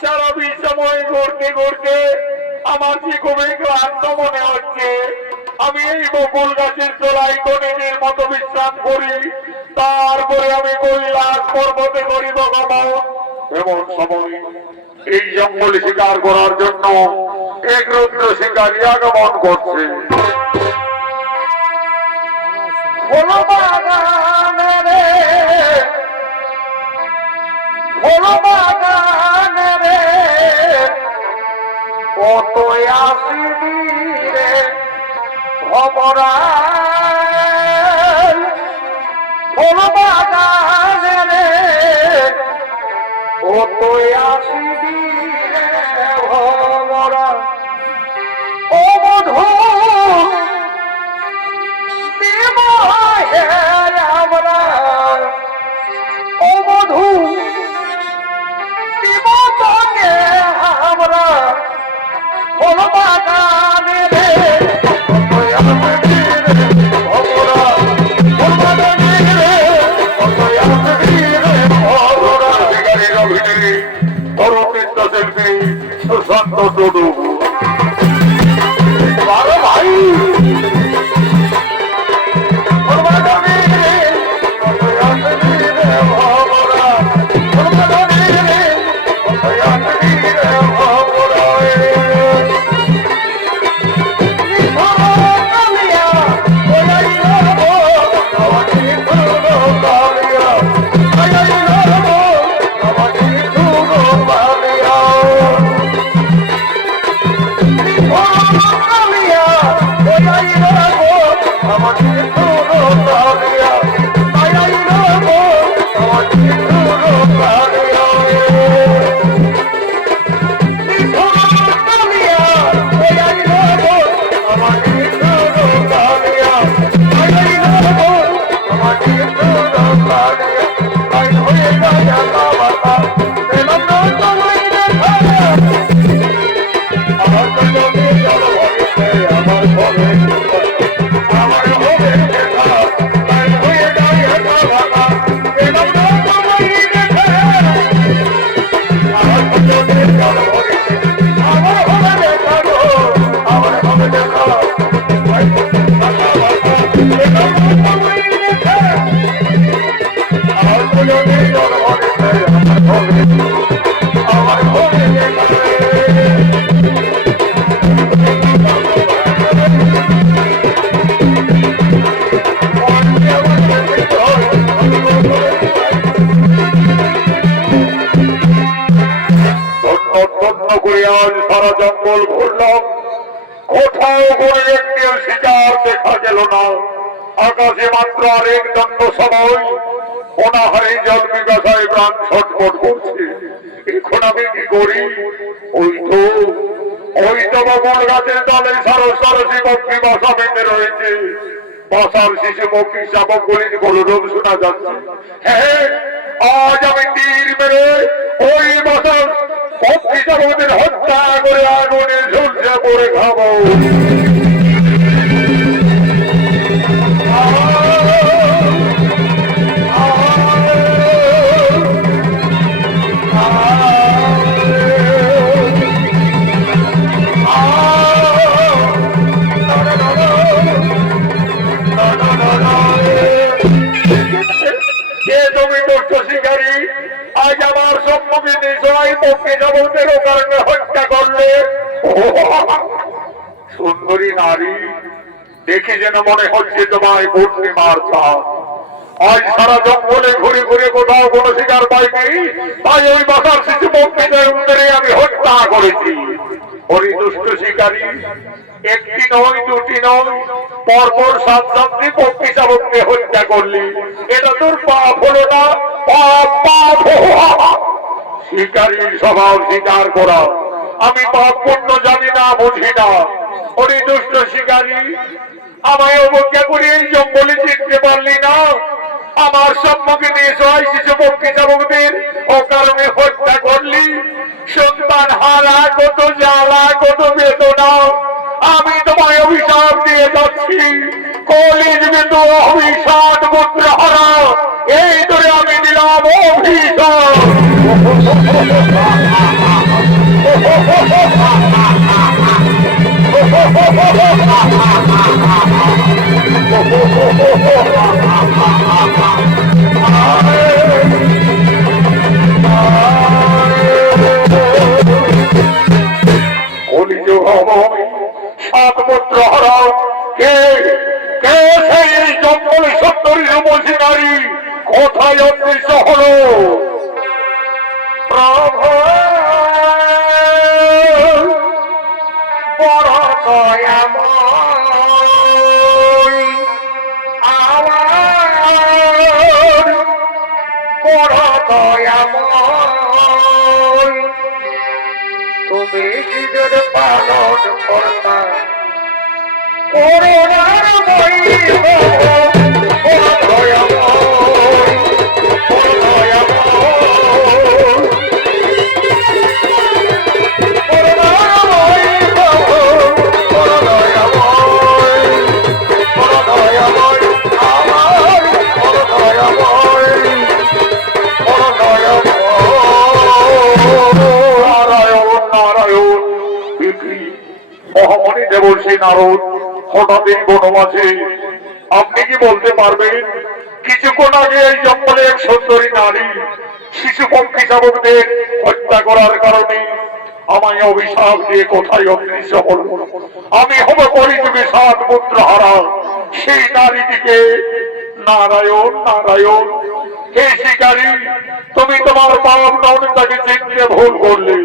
সারা বিশ্বময় ঘুরতে ঘুরতে আমার যে খুবই ক্লান্ত মনে হচ্ছে। আমি এই বকুল গাছের তলায় কণিকের মতো বিশ্রাম করি, তারপরে আমি কৈলাস পর্বতে করিব গমন। এমন সময় এই জঙ্গলে শিকার করার জন্য এক রুদ্র শিকারী আগমন করছে। কত আসিনি রে ভবরা বাগানে রে, কত আসিনি রে ভবরা। ও মধু আমরা, ও মধু দিবকে আমরা ফল বাগানে রে, শিল্পী সুশান্ত টুডু। ভাই সারা জঙ্গল ঘুরলাম, কোথাও কোনো একটিও শিকার দেখা গেল না। আকাশে মাত্র আরেক দণ্ড সময় অনাহারে জল পিপাসায় প্রাণ ছটফট করছে। এখন আমি কি করি? ওই তো বকুল গাছের তলে সরসী পক্ষী বাসা বেঁধে রয়েছে। বাসার শিশু পক্ষী শাবক গুলির গোলরোগ শোনা যাচ্ছে। হ্যাঁ, আজ আমি তীর মেরে ওই বাসার পক্ষী শাবকদের হত্যা করে আগুনে ঝুলছে পড়ে খাবো। আজ আমার সম্মুখে নিশ্চয় পক্ষী শাবকদেরও কারণে হত্যা করলে। সুন্দরী নারী, দেখে যেন মনে হচ্ছে তোমায় পূর্ণিমার চাঁদ। আজ সারা জঙ্গলে ঘুরে ঘুরে কোথাও কোনো শিকার পাইনি, তাই ওই বাসার শিশু পক্ষীদের আমি হত্যা করেছি। ওই দুষ্ট শিকারী একটি নয় দুটি নয় পরপর 7-7টি পক্ষী শাবককে হত্যা করলি, এটা তোর পাপ হলো না? পাপ শিকারীর স্বভাব শিকার করা, আমি পাপ পুণ্য জানি না, বুঝি না। ওই দুষ্ট শিকারী আমায় অবজ্ঞা করে এই জঙ্গলে চিনতে পারলি না? আমার সম্মুখে নিয়ে শিশু পক্ষী শাবকদের অকারণে হত্যা করলি। সন্তান হারা, কত জ্বালা, কত বেদনা, আমি তোমায় অভিশাপ দিয়ে যাচ্ছি। কলির বিন্দু অভিশাপ পুত্র হারা, এই ধরে আমি দিলাম অভিশাপ। সাত পুত্র হারা, কে কে সেই জঙ্গলে সত্তরী রূপসী নারী কোথায় অদৃশ্য হলো? প্রভু বড় দয়াময়, আমার বড় দয়াময়, তুমি জীবের পালন কর্তা, করুণার মহিম বড় দয়াময়, বড় দয়াময়, করুণার মহিম বড় দয়াময়, বড় দয়াময়, আমার বড় দয়াময়, বড় দয়াময়। নারায়ণ বিক্রি মহামণি দেবর্ষী নারদ হঠাৎ এই বনমাঝে, আপনি কি বলতে পারবেন কিছুক্ষণ আগে এই জঙ্গলে এক সুন্দরী নারী শিশু পক্ষী শাবকদের হত্যা করার কারণে আমায় অভিশাপ দিয়ে কোথায় অদৃশ্য হল? আমি হব কলিযুগে 7 পুত্র হারা সেই নারীটিকে। নারায়ণ নারায়ণ, হে শিকারী, তুমি তোমার পাপ নৌতাকে চিনতে ভুল করলে।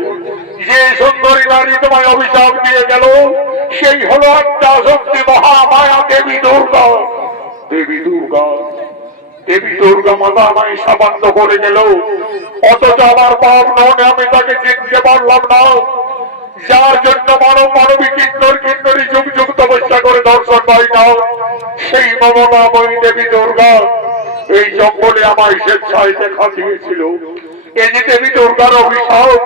যে সুন্দরী নারী তোমায় অভিশাপ দিয়ে গেল সেই হলো আত্মা শক্তি মহামায়া দেবী দুর্গা। দেবী দুর্গা, দেবী দুর্গা মাতা আমায় সাবান্ত করে গেল, অথচ আমার পাপ নৌনে আমি তাকে চিনতে পারলাম না। যার জন্য মানব মানবী কিন্নর কিন্নরী যুগ যুগ তপস্যা করে দর্শন পাই না, সেই মমতাময়ী দেবী দুর্গা এই জঙ্গলে আমায় স্বেচ্ছায় দেখা দিয়েছিল। এই যে দেবী দুর্গার অভিশাপ,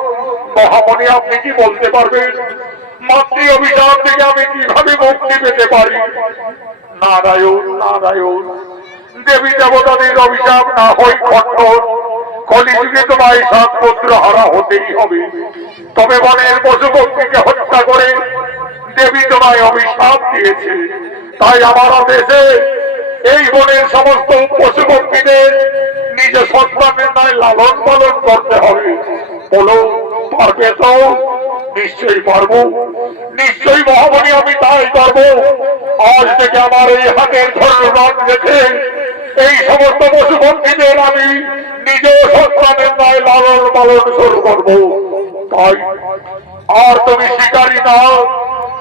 মহামণি আপনি কি বলতে পারবেন মাতৃ অভিশাপ থেকে আমি কিভাবে মুক্তি পেতে পারি? নারায়ণ নারায়ণ, দেবী দেবতাদের অভিশাপ না হয় কঠোর, কলিযুগে তোমায় 7 পুত্র হারা হতেই হবে। তবে বনের পশু পক্ষীকে হত্যা করে দেবী তোমায় অভিশাপ দিয়েছে, তাই আমার দেশে এই বনের সমস্ত পশু পক্ষীদের নিজ সন্তানের নয় লালন পালন করতে হবে। বলো পারবে তো? নিশ্চয়ই পারবো, নিশ্চয়ই মহামণি, আমি তাই করবো। আজ থেকে আমার এই হাতের ধর্ম রেখে এই সমস্ত পশু পক্ষীদের আমি নিজ সন্তানের নয় লালন পালন শুরু করবো। তাই আর তুমি শিকারী না,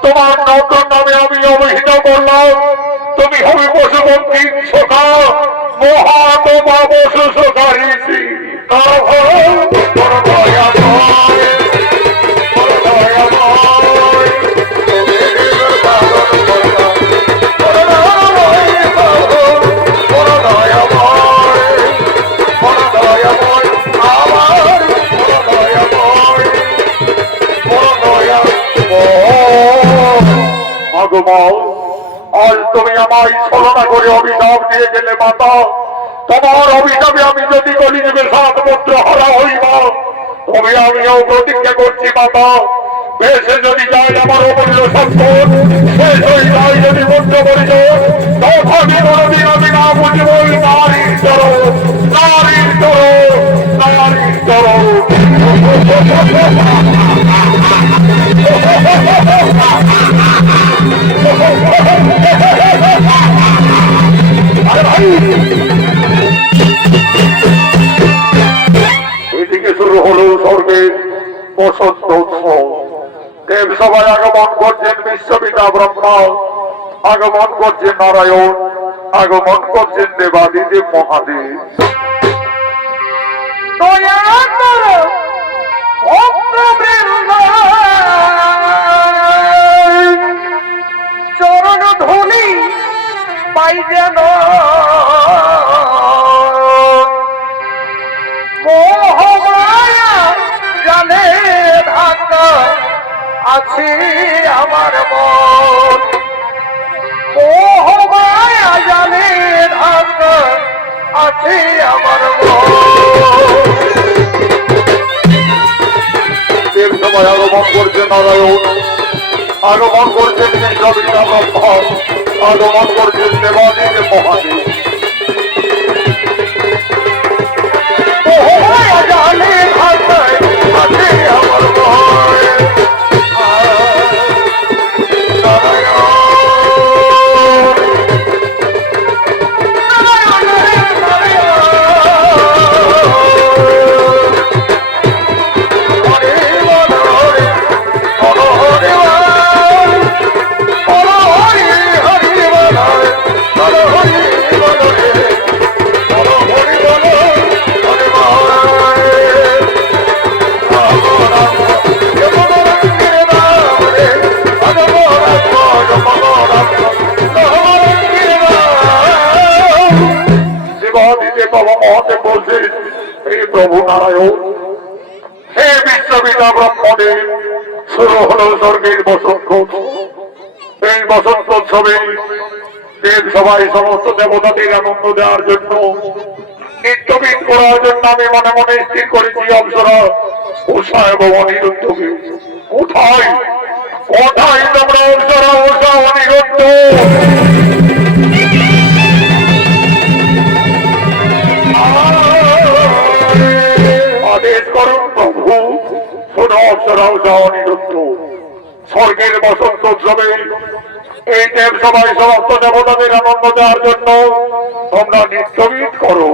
তোমার নতুন নামে আমি অভিহিত করলাম। তুমি হবে পশু পক্ষীর সখা, মহাত্মা পশু সখারী। আজ তুমি আমায় ছলনা করে অভিশাপ দিয়ে গেলে মাতা। তোমার অভিশাপে আমি যদি কলিযুগে 7 পুত্র হারা হইব, তবে আমিও প্রতিজ্ঞা করছি মাতা, বেশে যদি যায় আমার অমূল্য সম্পদ, শেষ হয়ে যায় যদি মধ্য পরিচয়, তথাপি কোনদিন আমি না বুঝব নারীর চরণ, নারীর চরণ, নারীর চরণ। আরে ভাই পিতা ব্রহ্মা, আগমন করছেন নারায়ণ, আগমন করছেন দেবাদিদেব মহাদেব। দয়া করো ভক্তবৃন্দ, চরণ ধূলি পাই যেন, মোহমায়া জালে ঢাকা আছে আমার মন, মোহমায়া জালে ঢাকা আছে আমার মন। এর সময় আগমন করছেন নারায়ণ, আগমন করছেন পিতা ব্রহ্মা, আগমন করছেন দেবাদিদেব মহাদেব। মোহমায়া জালে ঢাকা আছে আমার মন, মহাদেব বলছে, হে প্রভু নারায়ণ, হে বিশ্বপিতা ব্রহ্মদেব, শুরু হলো স্বর্গের বসন্ত। এই বসন্ত উৎসবে দেব সবাই সমস্ত দেবতাদের আনন্দ দেওয়ার জন্য, নিত্যবিদ করার জন্য আমি মনে মনে স্থির করেছি অপ্সরা উষা এবং অনিরুদ্ধকে। কোথায় কোথায় তোমরা অপ্সরা উষা অনিরুদ্ধ? আদেশ করুন প্রভু, শোনো অপ্সরা উষা অনিরুদ্ধ, স্বর্গের বসন্ত উৎসবে এই দেব সবাই সমস্ত দেবতাদের আনন্দ দেওয়ার জন্য তোমরা নিত্যবিদ করো।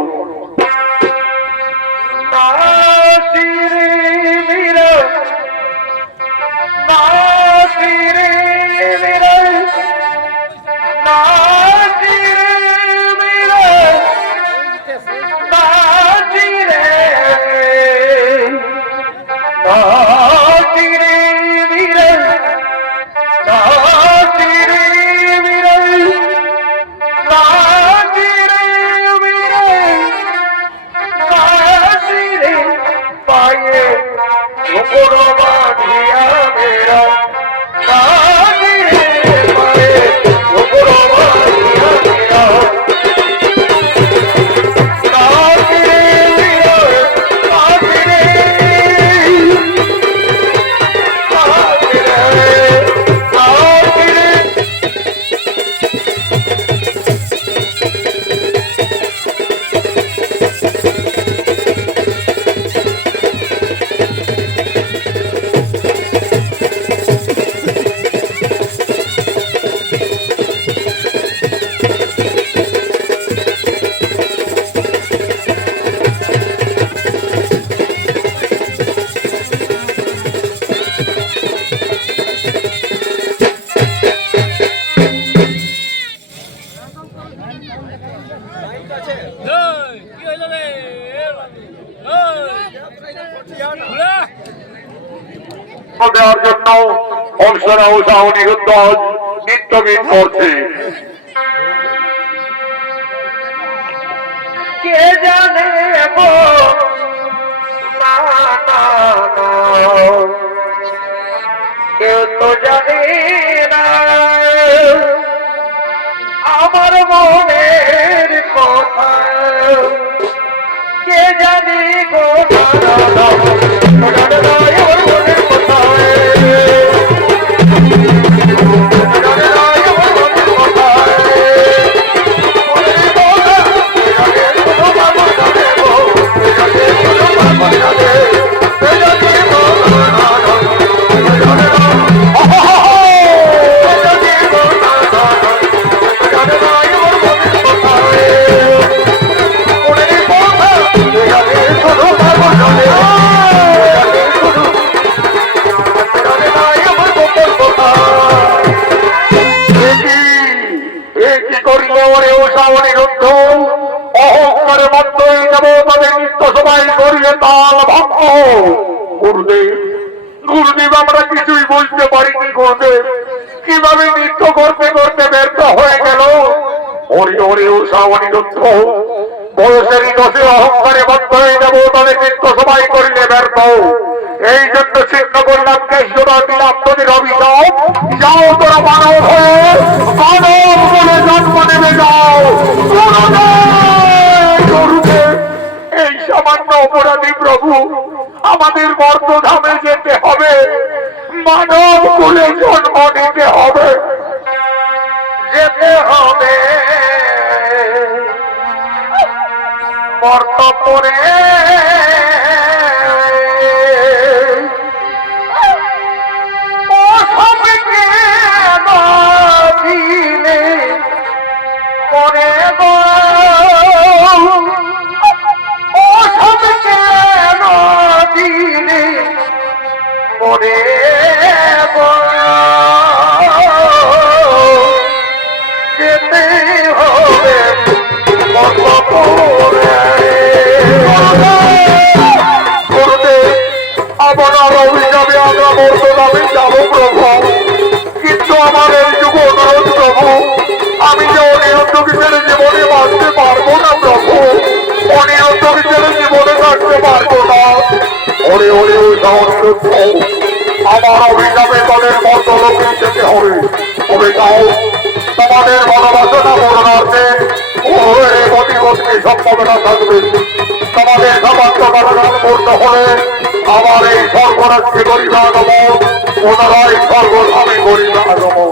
দেওয়ার জন্য অপ্সরা উষা অনিরুদ্ধ নিত্যবিদ করছে। কে জানে কেউ তো জানে না আমার মনের কথা, কে জানি গো ওরে উষা অনিরুদ্ধ অহংকারে মধ্য হয়ে যাব তাদের নিত্য সবাই করিয়ে তাল ভঙ্গ। গুরুদেব গুরুদেব আমরা কিছুই বুঝতে পারিনি গুরুদেব, কিভাবে নৃত্য করতে করতে ব্যর্থ হয়ে গেল। ওরে ওরে উষা অনিরুদ্ধ বয়সেরই দোষে অহংকারে বদ্ধ হয়ে যাব তাদের নৃত্য সবাই করিলে ব্যর্থ। এই জন্য চিহ্ন করলাম কেশরা দিলাম তোদের অভিশাপ, যাও তোরা মানব হয়ে মানব বলে জন্ম নেমে যাও। গুরুদেব এই সামান্য অপরাধী প্রভু আমাদের মর্তধামে যেতে হবে, মানব বলে জন্ম নিতে হবে, যেতে হবে মর্তপুরে। আপনার অভিযানে আমরা মর্তধামে যাব প্রভু, কিন্তু আমার এইটুকু অনুরোধ প্রভু, আমি যে অনিরুদ্ধ কিসের জীবনে বাঁচতে পারবো না প্রভু, অনিরুদ্ধ কিসের জীবনে থাকতে পারবো না। ওরে ওরে অনিরুদ্ধ আমার অভিযানে তাদের মর্তলোকে যেতে হবে। তবে যাও তোমাদের ভালোবাসনা পূরণার্থে গতিগতি সম্ভাবনা থাকবে। তোমাদের সমাপ্ত কারাগার করতে হলে আমার এই স্বর্গরাজ্যে করিবে আগমন, পুনরায় স্বর্গধামে করিবে আগমন।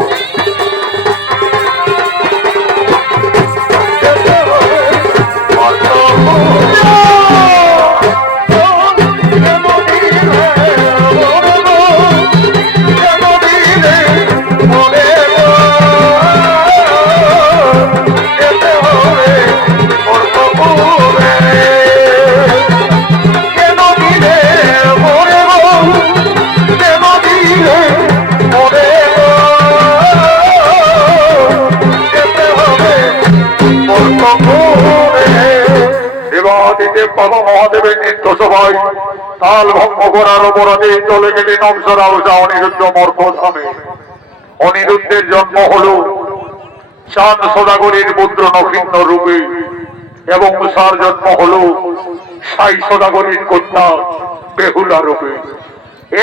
বাবা মহাদেবের নিত্য সবাই তাল ভঙ্গ করার অপরাধে চলে গেলেন অংশরা উষা অনিরুদ্ধ মর্তধামে। অনিরুদ্ধের জন্ম হল চাঁদ সদাগরের পুত্র নক্ষিন্ন রূপে এবং উষার জন্ম হল সাই সদাগরের কন্যা বেহুলা রূপে।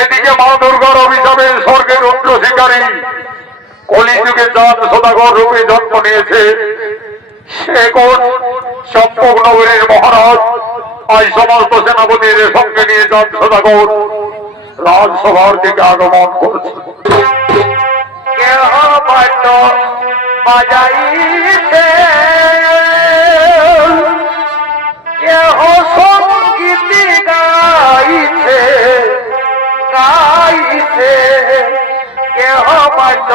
এদিকে মা দুর্গার অভিশাপে স্বর্গের রুদ্র শিকারী কলিযুগে চাঁদ সদাগর রূপে জন্ম নিয়েছে। সে কোন চম্পক নগরীর মহারাজ আজ সমস্ত সেনাপতির সঙ্গে নিয়ে চাঁদ সদাগর রাজসভার দিকে আগমন করছে। কেহ বাদ্য বাজাইছে, কেহ সঙ্গীত গাইছে গাইছে, কেহ বাদ্য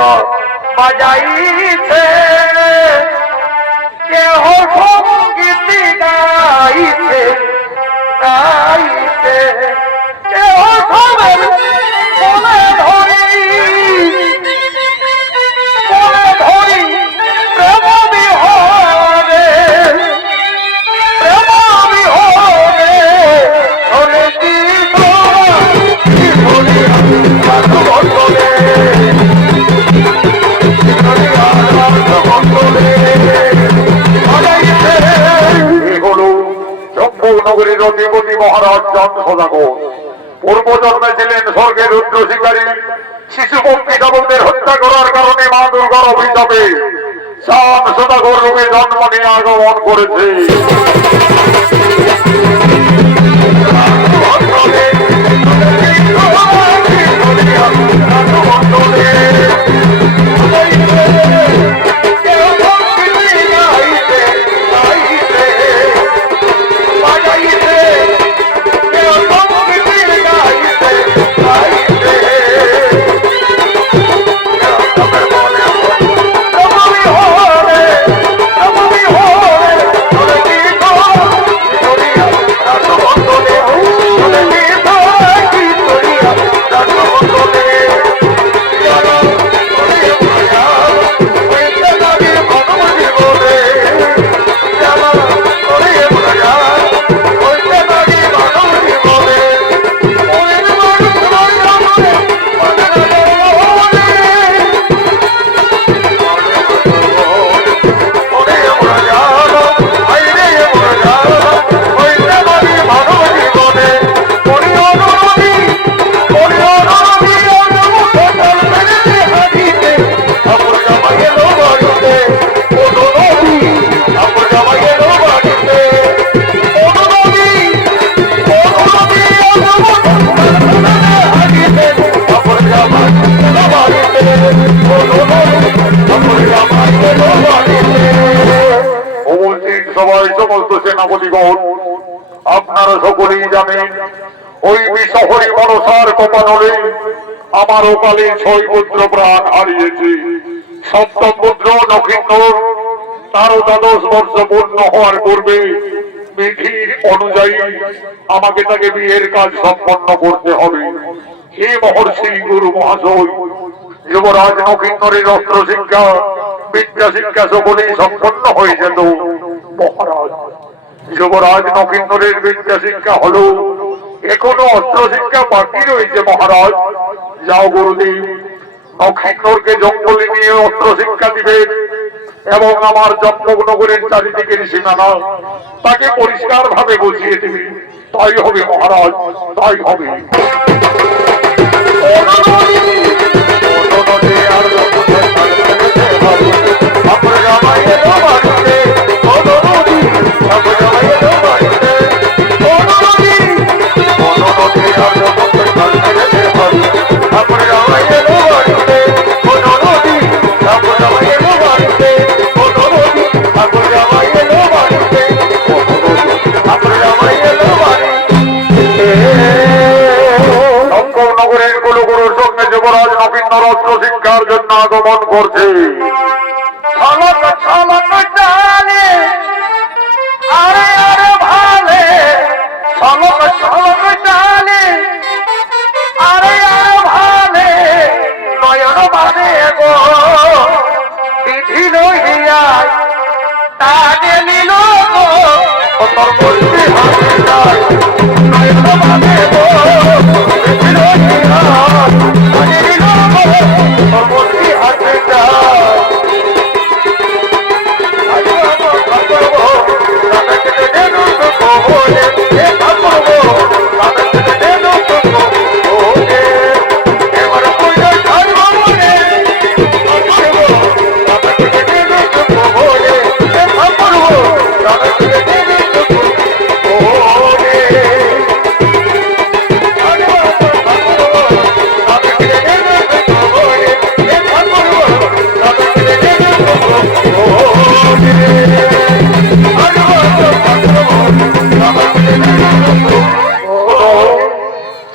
বাজাইছে, কেহ সঙ্গীত গাইছে গাইছে, কেহ সবের বলে ধরি বলে ধরি প্রেম বিহরে প্রেম বিহরে ধরে নগরীর অধিপতি মহারাজ চাঁদ সদাগর। পূর্বজন্মে ছিলেন স্বর্গের রুদ্র শিকারী। শিশুপক্ষী যাবতীয় হত্যা করার কারণে মা দুর্গার অভিশাপে চাঁদ সদাগর রূপে জন্ম নিয়ে আগমন করেছে। সেনাপতিগণ, আপনারা সকলেই জানেন ওই বিশহরী মনসার কপানলে আমার অকালে 6 পুত্র প্রাণ হারিয়েছে। সপ্তম পুত্র নক্ষত্র তারও 12 বর্ষ পূর্ণ হওয়ার পূর্বে বিধির অনুযায়ী আমাকে তাকে বিয়ের কাজ সম্পন্ন করতে হবে। হে মহর্ষি গুরু মহাশয়, যুবরাজ নক্ষত্রের অস্ত্র শিক্ষা বিদ্যা শিক্ষা সকলেই সম্পন্ন হয়ে যেত। মহারাজ, যুবরাজ নক্ষত্রের বিদ্যা শিক্ষা হলো, এখনো অস্ত্র শিক্ষা বাকি রয়েছে। মহারাজ, যাও গুরুদেব, নক্ষত্রকে জঙ্গলে নিয়ে অস্ত্র শিক্ষা দিবেন এবং আমার জন্মনগরের চারিদিকের সীমানা তাকে পরিষ্কার ভাবে বুঝিয়ে দিবে। তাই হবে মহারাজ, তাই হবে। যুবরাজ নবীন্দ্র অস্ত্র শিক্ষার জন্য আগমন করছে। আরে আরে ভালে ছলক ছলক চালে, আরে আরে ভালে নয়ন বাদে গো বিধি লইয়াই তাকে নিল গো তোর বলতে হাতে যায় নয়ন বাদে গো বিধি লইয়াই তাকে নিল গো তোর বলতে হাতে যায়।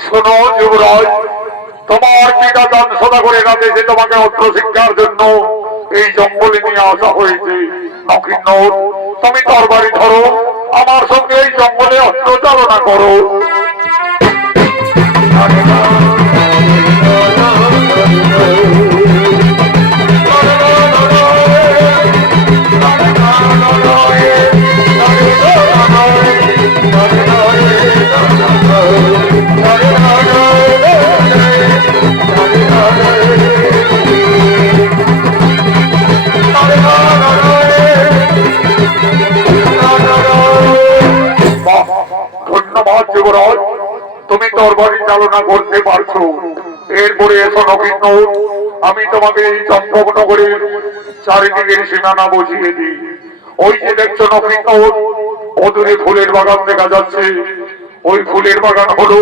শোনো যুবরাজ, তোমার পিতা দান সদা করে রাতে যে তোমাকে অস্ত্র শিক্ষার জন্য এই জঙ্গলে নিয়ে আসা হয়েছে। নক্ষত্র, তুমি তরবারি ধরো, আমার সঙ্গে এই জঙ্গলে অস্ত্র চালনা করো। ধন্যবাদ যুবরাজ, তুমি তরবারি চালনা করতে পারছো। এরপরে এসো নক্ষত্র, আমি তোমাকে এই চম্পকনগরের চারিদিকের সীমানা বুঝিয়ে দিই। ওই যে দেখছো নক্ষত্র, অদূরে ফুলের বাগান দেখা যাচ্ছে। ওই ফুলের বাগান হলো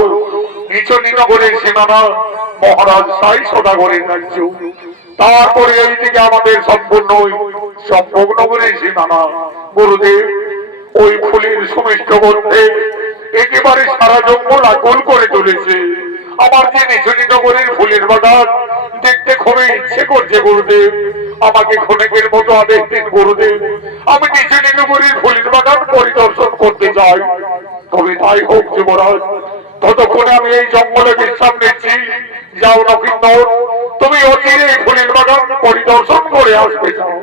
নিচনীনগরের সীমানা, মহারাজ সাই সদাগরের রাজ্য। তারপরে এইদিকে আমাদের সম্পূর্ণ চম্পকনগরের সীমানা। গুরুদেব, ওই ফুলের সুমিষ্ট গন্ধে একেবারে সারা জঙ্গল আকুল করে তুলেছে। আমার যে নিচনীনগরের ফুলের বাগান দেখতে খুবই ইচ্ছে করছে। গুরুদেব, আমাকে ক্ষণিকের মতো আদেশ দিন গুরুদেব, আমি নিচনীনগরের ফুলের বাগান পরিদর্শন করতে চাই। তবে তাই হোক যুবরাজ, ততক্ষণে আমি এই জঙ্গলে বিশ্রাম নিচ্ছি। যাও নক্ষত্র, তুমি অচিরে এই ফুলের বাগান পরিদর্শন করে আসবে। যাও।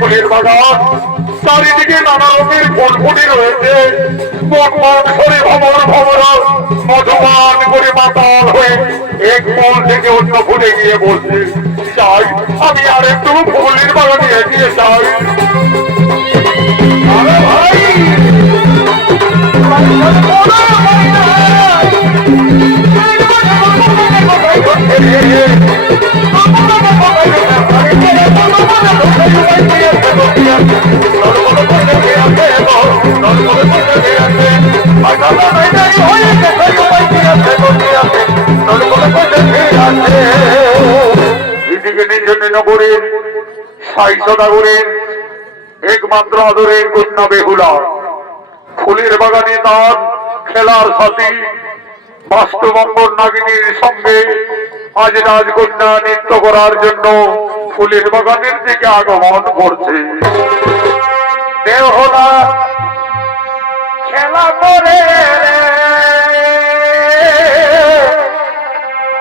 ফুলের বাগান, চারিদিকে নানা রকমের ফুল ফুটে রয়েছে। মধুমান করে মাতাল হয়ে এক ফুল থেকে অন্য ফুলে গিয়ে বলছে, চাই আমি আর একটু ফুলের বাগানে এগিয়ে চাই। আরে ভাই নগরের সাই সদাগরের একমাত্র আদরের কন্যা বেহুলা ফুলের বাগানে তার খেলার সাথী বাস্তবঙ্গর নাগিনীর সঙ্গে আজ রাজকন্যা নৃত্য করার জন্য ফুলের বাগানের দিকে আগমন করছে। বেহুলা খেলা করে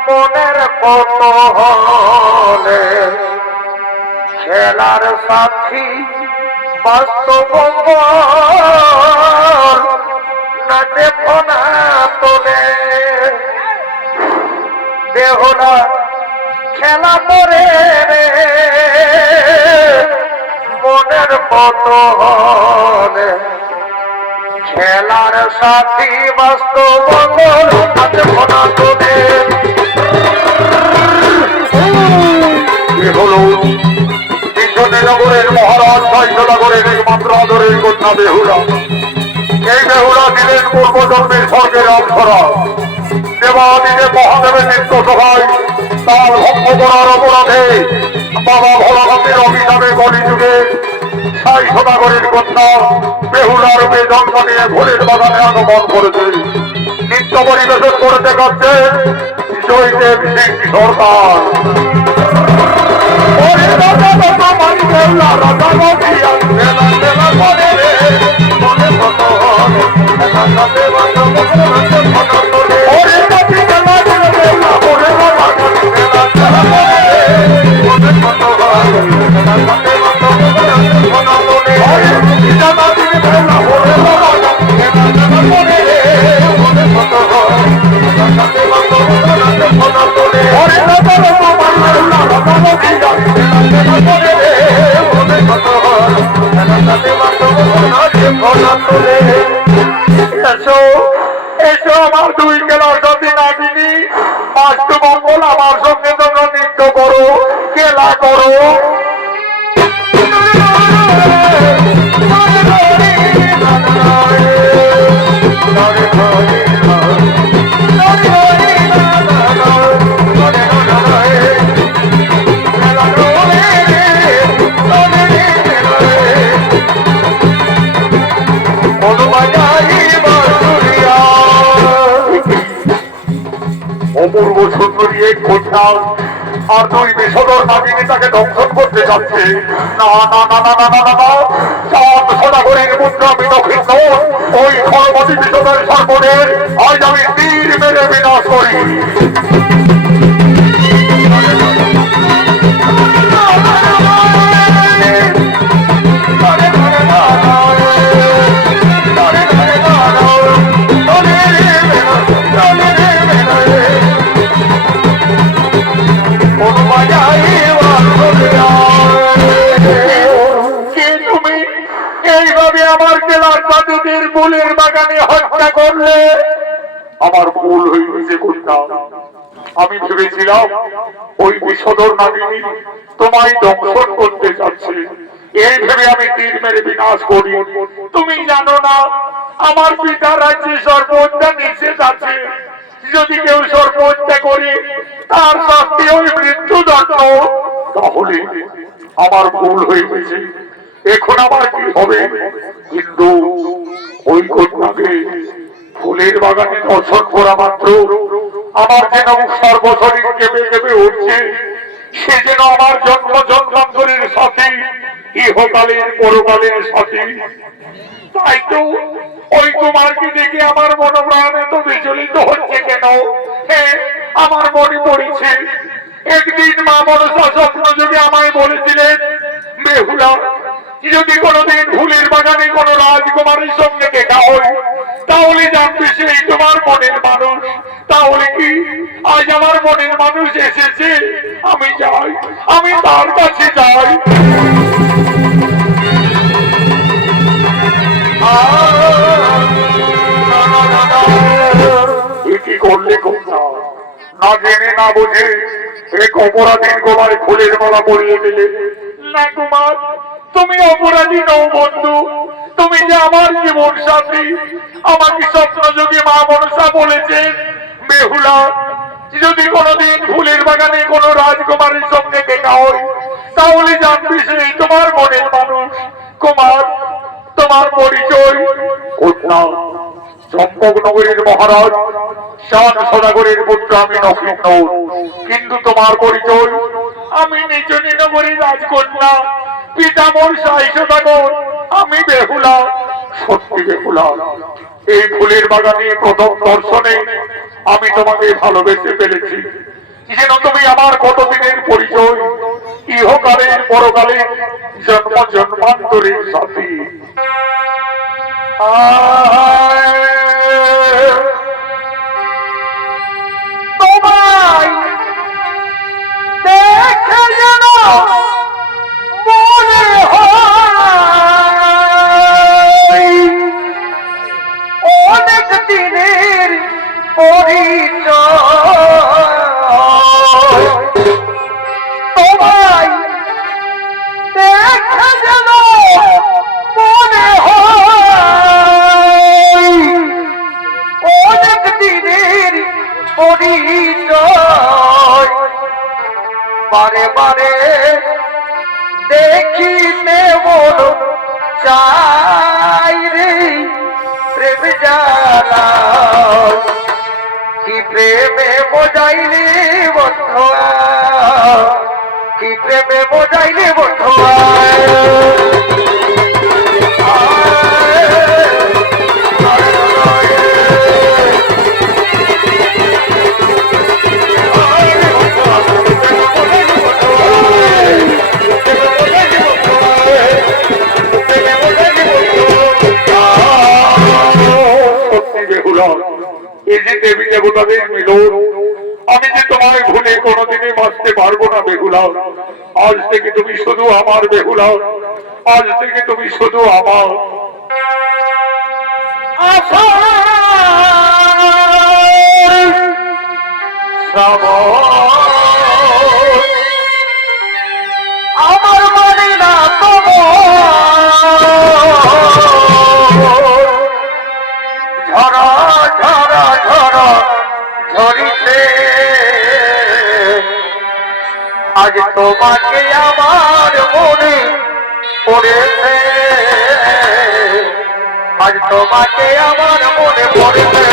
মনের কৌতূহলে খেলার সাথী বাস্তবঙ্গ নাচে ফোনা তোলে। বেহুলা খেলা করে মনের কৌতূহলে খেলার সাথী বাস্তবঙ্গ নাচে ফোনা তোলে। হলো নগরের মহারাজ সাইসদাগরের একমাত্র আদরের কন্যা বেহুলা। এই বেহুলা দিলেন পূর্বজন্মের স্বর্গের অক্ষরা। দেবাদিকে মহাদেবের নৃত্য সভায় তার ভঙ্গ করার অপরাধে বাবা ভোলানাথের অভিশাপে কলিযুগে সাইসদাগরের কন্যা বেহুলা রূপে জন্ম নিয়ে ফুলের বাগানে আগমন করেছে। নৃত্য পরিবেশন করে দেখাচ্ছে জয়দেব সিং সরকার। এসো আমার দুই খেলার সাথে নাগিনী বাস্তবঙ্গল আমার সঙ্গে তোমরা নৃত্য করো, খেলা করো। অপূর্ব সুন্দরী এক কন্যা আর দুই বিষধর নাগিনী তাকে দংশন করতে যাচ্ছে। না না না না না না না না চাঁদ সদাগরের মুদ্রা বিদক্ষিণ ওই খরমতি বিষধর সর্বনের আজ আমি তীর মেরে বিনাশ করি। এইভাবে আমার জেলার সাধুদের ফুলের বাগানে হত্যা করলে আমার ভুল হয়েছে কন্যা। আমি ভেবেছিলাম ওই বিষধর নাগিনী তোমায় দংশন করতে যাচ্ছে, এই ভেবে আমি তীর মেরে বিনাশ করি। তুমি জানো না আমার পিতা রাজ্যে সর্বহত্যা নিষেধ আছে। যদি কেউ সর্বহত্যা করে তার শাস্তি ওই মৃত্যুদণ্ড। তাহলে আমার ভুল হয়েছে, এখন আমার কি হবে? কিন্তু ওই কন্যাকে ফুলের বাগানে দর্শন করা মাত্র আমার যেন সর্বশরীর কেঁপে কেঁপে উঠছে। সে যেন আমার জন্ম জন্মান্তরের সাথে, ইহকালের পরকালের সাথে। তাই তো ওই কুমারকে দেখে আমার মনোপ্রাণ এত বিচলিত হচ্ছে কেন? আমার মনে পড়েছে একদিন মা মনসা স্বপ্ন যদি আমায় বলেছিলেন, বেহুলা যদি কোনোদিন ফুলের বাগানে কোনো রাজকুমারের সঙ্গে দেখা হয় তাহলে জানবে সেই তোমার মনের মানুষ। তাহলে কি আজ আমার মনের মানুষ এসেছে, আমি যাই, আমি তার কাছে যাই। কি করলে কন্যা? না না জেনে না বুঝে এক অপরাধীর গলায় ফুলের মালা পরিয়ে দিলে। না কুমার, তুমি অপরাধী নও বন্ধু, তুমি যে আমার জীবন সাথী। আমাকে স্বপ্নযোগী মা মনসা বলেছেন, বেহুলা যদি কোনোদিন ফুলের বাগানে কোনো রাজকুমারীর সঙ্গে দেখা হয় তাহলে জানবি সেই তোমার মনের মানুষ। কুমার, তোমার পরিচয়? কন্যা, চম্পকনগরীর মহারাজ শান সদাগরের পুত্র আমি নকিন। কিন্তু তোমার পরিচয়? আমি নিচনী নগরীর রাজকন্যা, পিতামহ শাহী সদাগর, আমি বেহুলা। সত্যি বেহুলা, এই ফুলের বাগানে প্রথম দর্শনে আমি তোমাকে ভালোবেসে ফেলেছি। যেন তুমি আমার কতদিনের পরিচয়, ইহকালের পরকালের জন্ম জন্মান্তরের সাথী। তোমায় দেখে যেন মনে হয় অনেক দিনের পরিচয়। তোমায় দেখে যেন মনে হয় অনেক দিনের পরিচয়। বারে বারে দেখিতে মন চাই রে প্রেম জালা, কি প্রেমে বোঝাইলে বন্ধুয়া, কি প্রেমে বোঝাইলে বন্ধুয়া। এই যে দেবী দেবতাদের মিলন, আমি যে তোমায় ভুলে কোনোদিনই বাঁচতে পারবো না বেহুলা। আজ থেকে তুমি শুধু আমার বেহুলা, আজ থেকে তুমি শুধু আমার। আমার মনে না ঝরা ঝরা ঝরা ঝরিতে, আজ তোমাকে আমার মনে পড়েছে, আজ তোমাকে আমার মনে পড়েছে।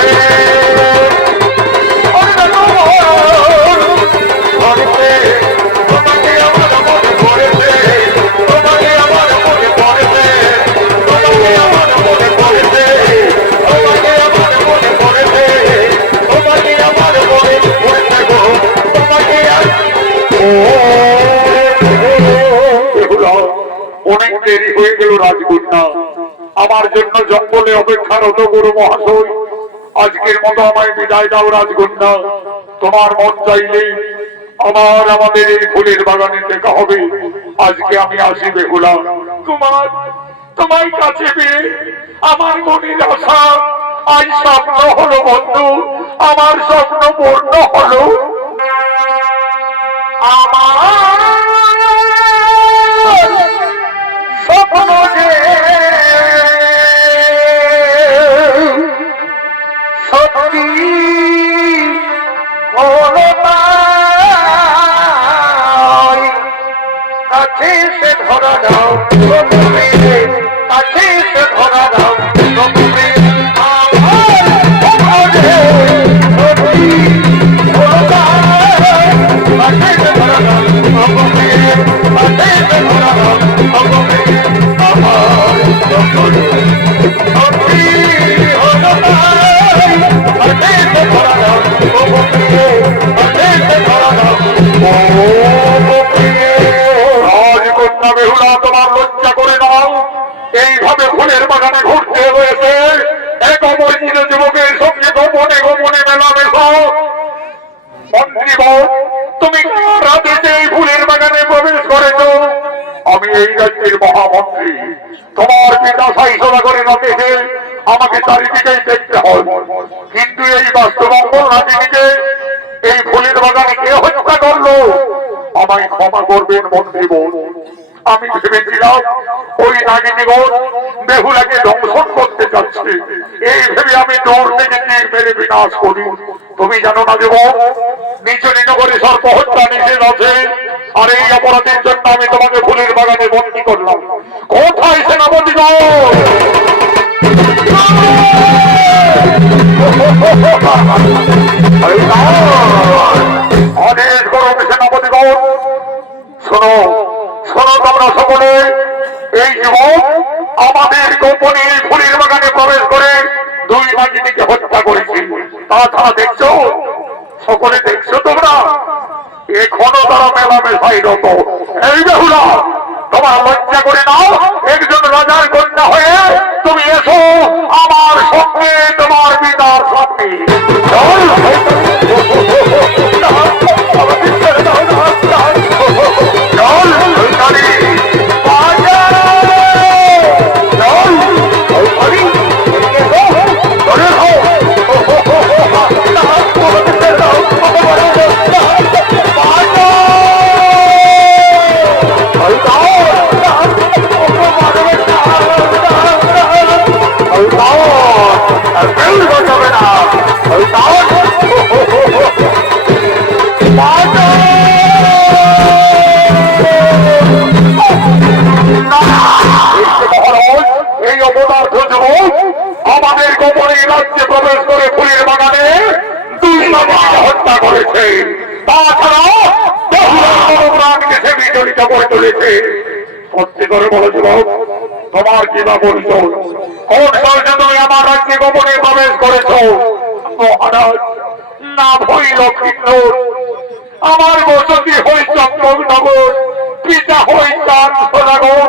তোমাকে আমার মনে পড়েছে, তোমাকে আমার মনে পড়েছে, তোমাকে আমার মনে পড়েছে, তোমাকে আমার মনে পড়েছে, তোমাকে আমার মনে পড়েছে গো, তোমাকে অনেক দেরি হয়ে গেল রাজকন্যা, আমার জন্য জঙ্গলে অপেক্ষারত গুরু মহাশয়, আজকের মতো আমায় বিদায় দাও রাজকন্যা। তোমার মন চাইলে আবার আমাদের এই ফুলের বাগানে দেখা হবে। আজকে আমি আসি বেহুলা। কুমার, তোমার কাছে পেয়ে আমার মনের আশা আজ স্বপ্ন হলো বন্ধু, আমার স্বপ্ন পূর্ণ হলো। আমার স্বপ্ন যে সত্যি হলো তাই, কাছে সে ধরা দাও তুমি, কাছে সে ধরা দাও তুমি। আমার যে সত্যি হলো তাই, কাছে সে ধরা দাও তুমি, কাছে সে ধরা দাও তুমি। আমার সত্যি হলো তাই, কাছে সে ধরা দাও তুমি, কাছে সে ধরা দাও। রাজকন্যা বেহুলা, তোমার লজ্জা করে নাও। এইভাবে ফুলের বাগানে ঘুরতে হয়েছে এক অপরিচিত যুবকের সঙ্গে গোপনে গোপনে মেলামেশা। মন্ত্রী বউ, তুমি কার আদেশে এই ফুলের বাগানে প্রবেশ করেছ? আমি এই রাজ্যের মহামন্ত্রী, তোমার পিতা শাহী সদাগরের আদেশে আমাকে চারিদিকেই দেখতে হয়। কিন্তু এই বাস্তবঙ্গ রাজনীতিকে এই ফুলের আমায় ক্ষমা করবেন মন্ত্রীবর। আমি ভেবেছিলাম ওই নাগিনীগণ বেহুলাকে দংশন করতে চাচ্ছে, এই ভেবে আমি দৌড় থেকে তীর মেরে বিনাশ করি। তুমি জানো না যুবক, নিজ নিজ করে সর্প হত্যা নিষেধ আছে, আর এই অপরাধের জন্য আমি তোমাকে ফুলের বাগানে বন্দী করলাম। কোথায় সেনাপতিগণ? আদেশ করো সেনাপতিগণ। শোনো শোনো তোমরা সকলে, এই যুবক আমাদের গোপনে ফুলের বাগানে প্রবেশ করে দুই নাগিনীকে হত্যা করেছে। তাছাড়া দেখছো, সকলে দেখছো তোমরা, এখনো তারা মেলামেশাই রত। এই বেহুলা, তোমার লজ্জা করে নাও, একজন রাজার কন্যা হয়ে তুমি এসো আমার সঙ্গে তোমার পিতার সামনে। এই অপদার্থ যুবক আমাদের গোপনে রাজ্যে প্রবেশ করে ফুলের বাগানে দুই নাগিনীকে হত্যা করেছে। তাছাড়াও প্রাণকে সে বিচলিত করে তুলেছে। সত্যি করে বলো যুবক, তোমার কি বা পরিচয়? কোন সৌর্য তুমি আমার রাজ্যে গোপনে প্রবেশ করেছ? মহারাজ, না ভই লক্ষ্মীন্দর, আমার বসতি হই চম্পকনগর, পিতা হই চাঁদ সদাগর,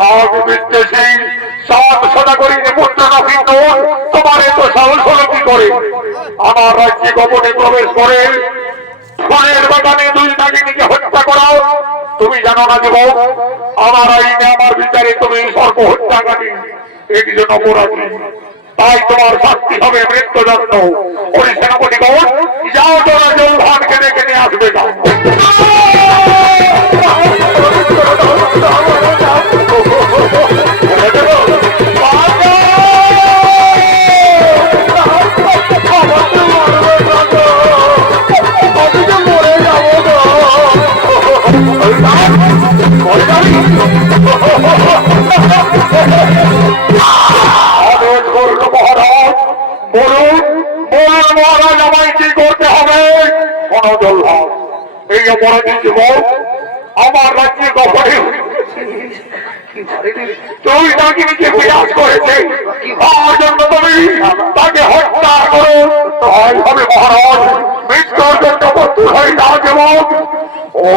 নাগ বিদ্বেষী চাঁদ সদাগরীর পুত্র লক্ষ্মীন্দর তোমার এত সাহস হলো কি করে আমার রাজ্যে গোপনে প্রবেশ করে ফুলের বাগানে দুই নাগিনীকে হত্যা করাও? তুমি জানো না যুবক, আমার আইনে আমার বিচারে তুমি সর্ব হত্যাকারী একজন অপরাধী, তাই তোমার শাস্তি হবে মৃত্যুদণ্ড। ওই সেনাপতিগণ, যাও তোরা জলভানকে ডেকে নিয়ে আসবে। যাও। মহারাজ বলুন, বলুন মহারাজ, আমায় কি করতে হবে? জলভান, এই অপরাধী যুবক আমার রাজ্যে দখলে তুই নাগিনীকে বিরাজ করেছে, আমার জন্য তুমি তাকে হত্যা করো। তাই হবে মহারাজ, মৃত্যুর জন্য প্রস্তুত হয়ে যাও যুবক। ও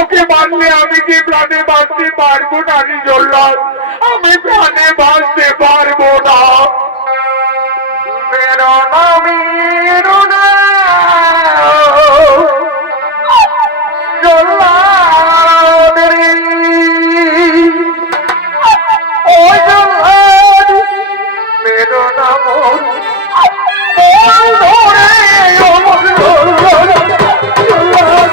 ওকে মারলে আমি কি প্রাণে বাঁচতে পারবো না? জল্লাদ, আমি প্রাণে বাঁচতে পারবো না। মেরো না মেরো না জল্লাদ রে, ও জল্লাদ মেরো না মোর ধরে, ও জল্লাদ জল্লাদ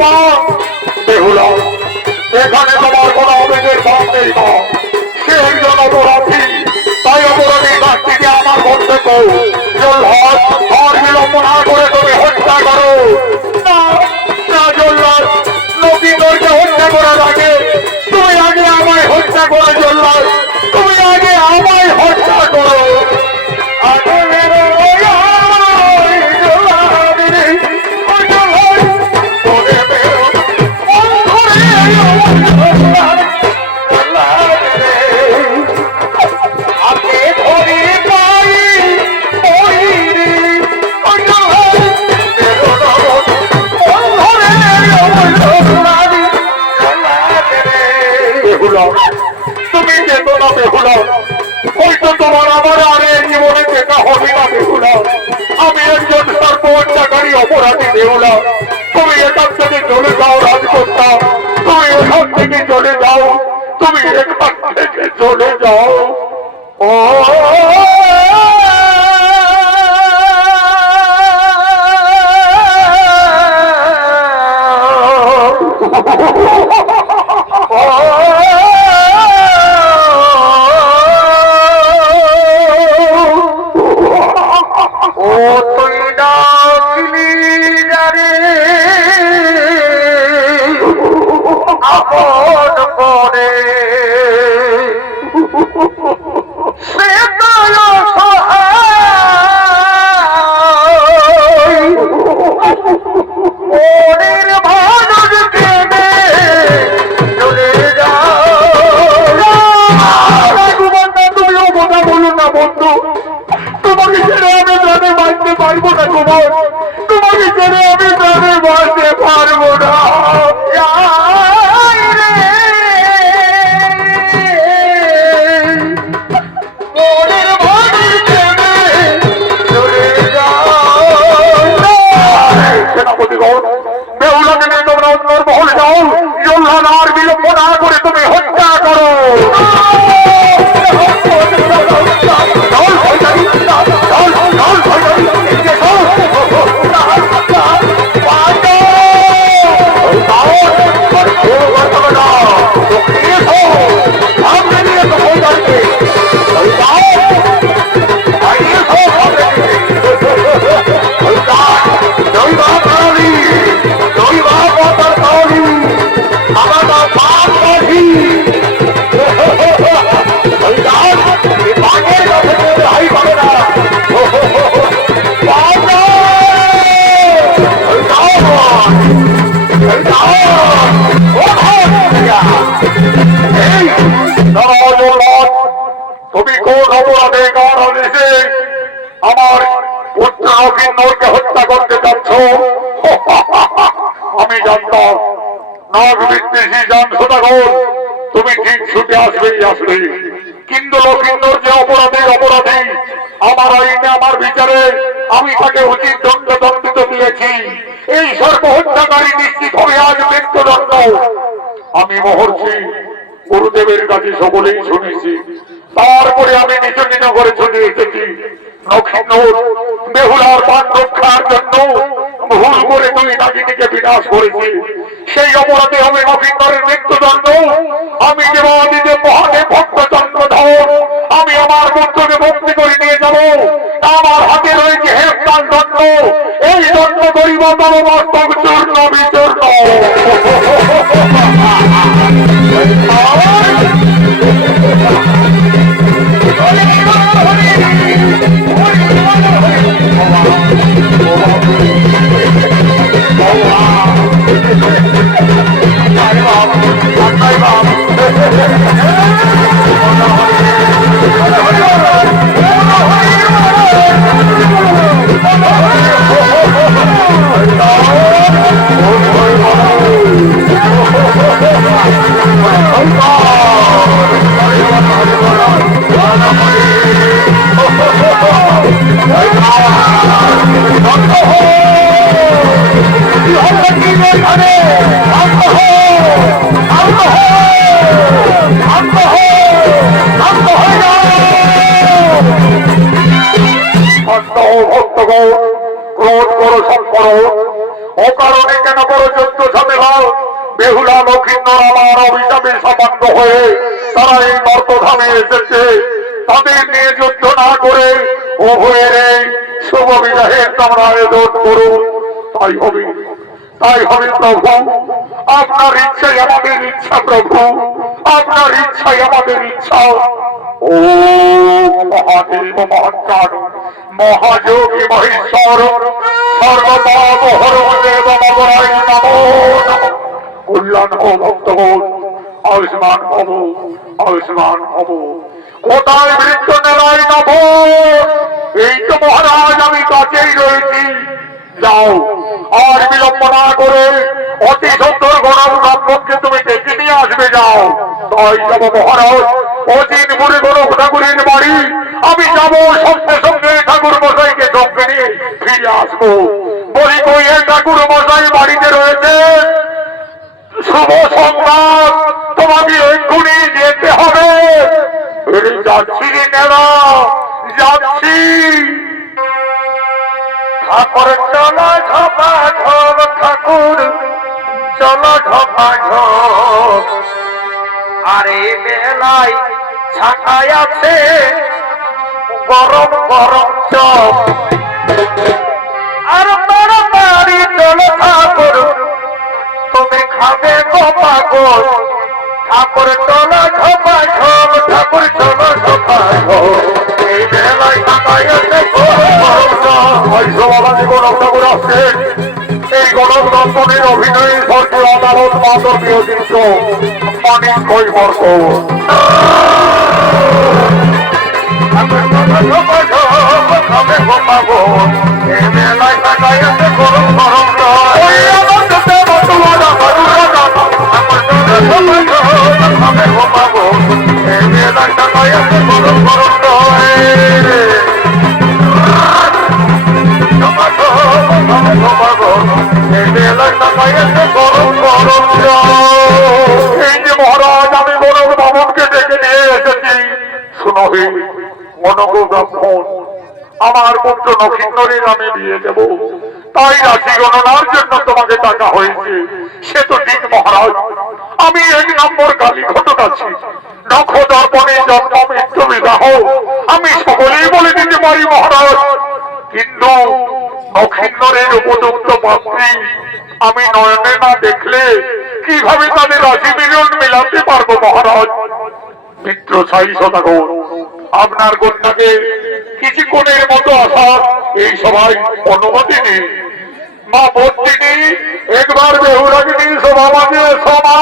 মা বেহুলা, এখানে তোমার কোনো অভিযোগের ভাব নেই মা। সে একজন অপরাধী, তাই অপরাধী কাছ থেকে আমার কর্তব্য জল্লাদ আর বিলম্ব না করে তুমি হত্যা করো। না না জল্লাদ, নবীনকে হত্যা করার আগে তুমি আগে আমায় হত্যা করো জল্লাদ, তুমি আগে আমায় হত্যা করো। আগে মেরো ওই জল্লাদ রে, ওই জল্লাদ, ওরে মেরো, ওরে জল্লাদ, জল্লাদ রে। আগে ধরে পাই ওই রে, ওই জল্লাদ, মেরো নরদ, ওরে ওই জল্লাদ, জল্লাদ রে। বেহুলা, তুমি যেত না বেহুলা, ওই তো তোমার আমার আরে জীবনে দেখা হবে না বেহুলা। আমি একজন সর্বহত্যাকারী অপরাধী বেহুলা, তুমি এখান থেকে চলে যাও রাজকর্তা, তুমি এখান থেকে চলে যাও, তুমি এখান থেকে চলে যাও। ও ও তুই ডাকলি রে আপন করে, সে তো মনের ভানর কেনে চলে যাও। তুমিও বোঝা বলো না বন্ধু, তোমাকে ছেড়ে আমি প্রাণে বাঁচতে পারবো না কুমার, তোমাকে ছেড়ে আমি প্রাণে বাঁচতে পারবো না। মনের ভানর কেনে চলে যাও। সেনাপতিগণ, বেহুলাকে নিয়ে তোমরা অন্যর মহল যাও, জল্লাদ আর বিলম্ব না করে তুমি হত্যা করো। তুমি কোন অপরাধে আমার পুত্র নবীনকে হত্যা করতে যাচ্ছ? আমি জানতাম নাগ বিদ্বেষী জান সদাগর তুমি ঠিক ছুটে আসবে, কিন্তু লক্ষিন্দর যে অপরাধী আমার আইনে আমার বিচারে আমি তাকে উচিত দণ্ডিত দিয়েছি। এই সর্বহত্যাকারী নিশ্চিত হবে আজ মৃত্যুদণ্ড। আমি মহর্ষি গুরুদেবের কাছে সকলেই শুনেছি, তারপরে আমি নিজ নিজ করে ছুটে এসেছি। লক্ষিন্দর বেহুলার প্রাণ রক্ষার জন্য ভুল করে তুই নাগিনীকে বিনাশ করেছি, সেই অপরাধে হবে লক্ষিন্দরের মৃত্যুদণ্ড। আমি দেবাদিদেব মহাদেব ভক্ত চন্দ্রধর, আমি আমার পুত্রকে মুক্তি করে নিয়ে যাব। আমার হাতে রয়েছে হেমকাল দণ্ড, এই দণ্ড করিব তব মস্তক চূর্ণ বিচূর্ণ। অকারণে কেন বড় যুদ্ধ ঝামেলা? বেহুলা লক্ষিন্দর আমার অভিশাপে সামান্য হয়ে তারা এই মর্তধামে এসেছে। তাদের নিয়ে যুদ্ধ না করে উভয়ের শুভ বিবাহের তোমরা আয়োজন করুন। তাই হবে, তাই হবে প্রভু। আপনার ইচ্ছাই আমাদের ইচ্ছা প্রভু, আপনার ইচ্ছাই আমাদের ইচ্ছা। ও মহাদেব মহাকাল মহাযোগী মহেশ্বর সর্বপাপ হরণ দেব মগরাই নমো নমঃ। কল্যাণ হো ভক্তগণ, আয়ুষ্মান হব, আয়ুষ্মান হব। কোথায় বৃত্ত নেলাই নব? এই তো মহারাজ আমি কাছেই রয়েছি। যাও, আর বিলম্ব না করে অতি সুন্দর গণব ব্রাহ্মণকে তুমি ডেকে নিয়ে আসবে। যাও। তাই যাব মহারাজ, অচিনপুরে গণব ঠাকুরের বাড়ি আমি যাব। সঙ্গে সঙ্গে ঠাকুর মশাইকে সঙ্গে নিয়ে ফিরে আসবো। বলি কই এই ঠাকুর মশাই বাড়িতে রয়েছে? শুভ সংবাদ, তোমাকে এক্ষুনি যেতে হবে। যাচ্ছি রে নেলা, যাচ্ছি। ঠাকুর চলো ঝপা ঝপ, ঠাকুর চলো ঝপা ঝপ। আরে বেলায় ছাটাই আছে গরম গরম চপ। আর তাড়াতাড়ি চলো ঠাকুর, তুমি খাবে গো পাগল। ঠাকুর চলো ঝপা ঝপ, ঠাকুর চলো ঝপা ঝপ। এই বেলায় ছাটাই আছে গরম গরম চপ। সভাবাদী গণব ঠাকুর আসছেন। এই গণব দর্শনের অভিনয়ে সরকার আদালত মাধবীয় দৃশ্য মানিক কৈবর্ত। এই যে মহারাজ, আমি গণব বামনকে ডেকে নিয়ে এসেছি। শুনবে গণব ব্রাহ্মণ, আমার পুত্র নক্ষিন্দরের আমি বিয়ে দেব, তাই রাশি গণনার জন্য তোমাকে ডাকা হয়েছে। সে তো ঠিক মহারাজ। আমি 1 নম্বর কালী ঘটক আছি। নক্ষ দর্পণে জন্ম মৃত্যু বিবাহ আমি সকলেই বলে দিতে পারি মহারাজ। কিন্তু নক্ষিন্দরের উপযুক্ত পাত্রী আমি নয়নে না দেখলে কিভাবে তাদের রাশি মিলন মেলাতে পারবো মহারাজ? মিত্র ছাই সদাগর, আপনার কন্যাকে কিছুক্ষণের মতো আসার এই সবাই অনুমতি নেই। মা ভর্তিনী একবার বেহুলাগিনী সভাবাদী সভা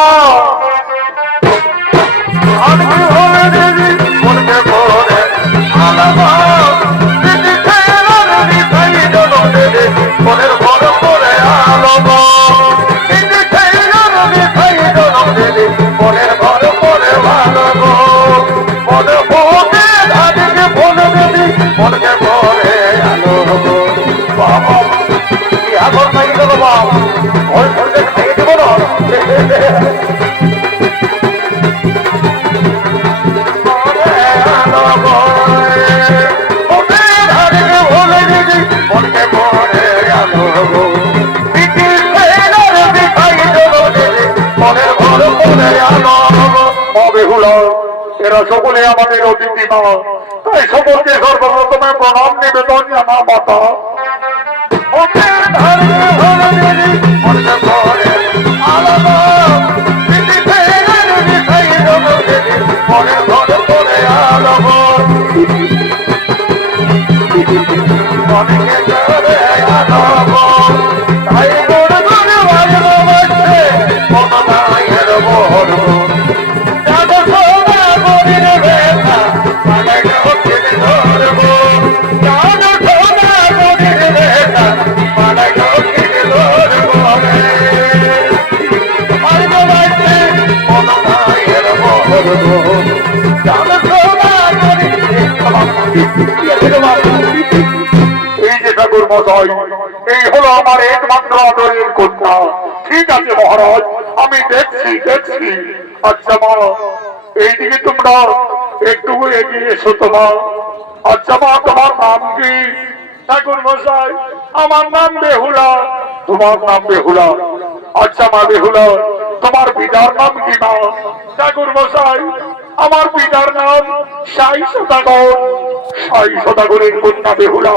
এরা সকলে আমাদের অতিথি মা, তাই সকলকে সর্বপ্রথমে প্রণাম নিবেদন জানা মাতা। এই যে ঠাকুর মশাই, এই হলো আমার একমাত্র আদরের কন্যা। ঠিক আছে মহারাজ, আমি দেখছি দেখছি। আচ্ছা মা, এইদিকে তোমরা একটু এগিয়ে এসো তো মা। আচ্ছা মা, তোমার নাম কি? ঠাকুর মশাই, আমার নাম বেহুলা। তোমার নাম বেহুলা। আচ্ছা মা বেহুলা, তোমার পিতার নাম কি মা? ঠাকুর মশাই, আমার পিতার নাম সাই সদাগর। সাই সদাগরের কন্যা বেহুলা,